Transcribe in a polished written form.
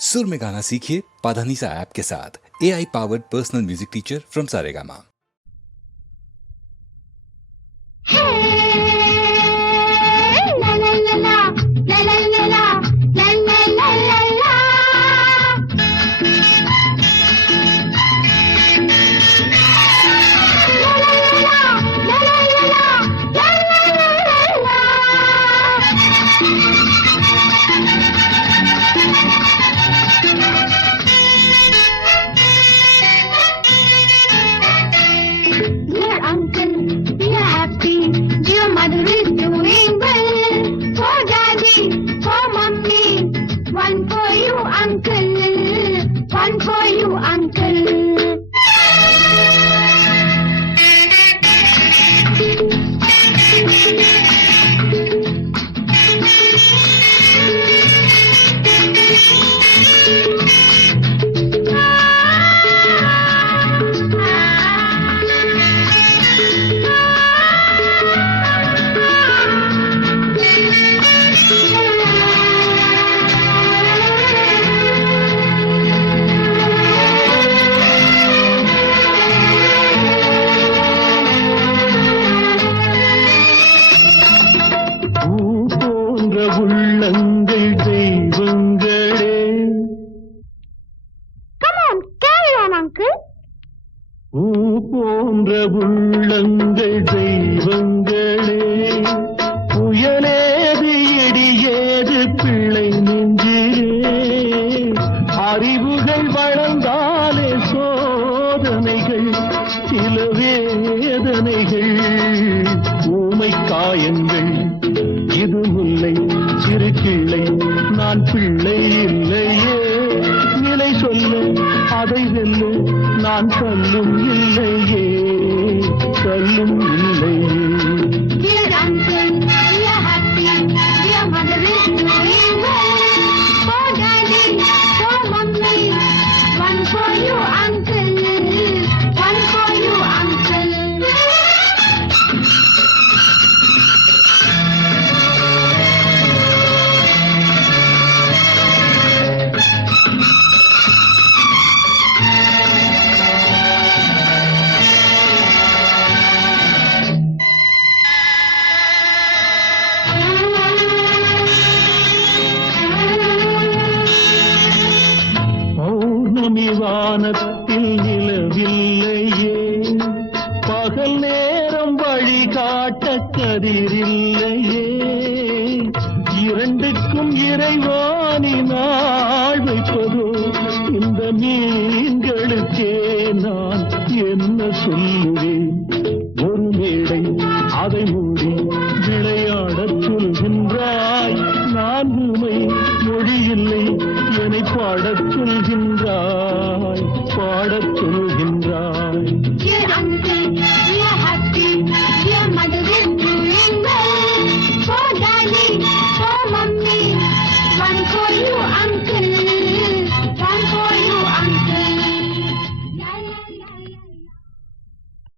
सुर में गाना सीखिए पाधानीसा ऐप के साथ। AI powered personal music teacher from Saregama. வானத்தில் நிலவில்லையே, பகல் நேரம் வழிகாட்ட கதிரில்லையே, இரண்டுக்கும் இறைவானின் ஆள் வைப்பதோ இந்த மீன்களுக்கே நான் என்ன சொல்லுவேன். ஒரு மேடை அதை மூடி விளையாடச் சொல்கின்றாய், நான் உமை மொழியில்லை என்னை பாடச் சொல்கின்றாய், பாடச் சொல்கின்றாய். One for you, uncle. One for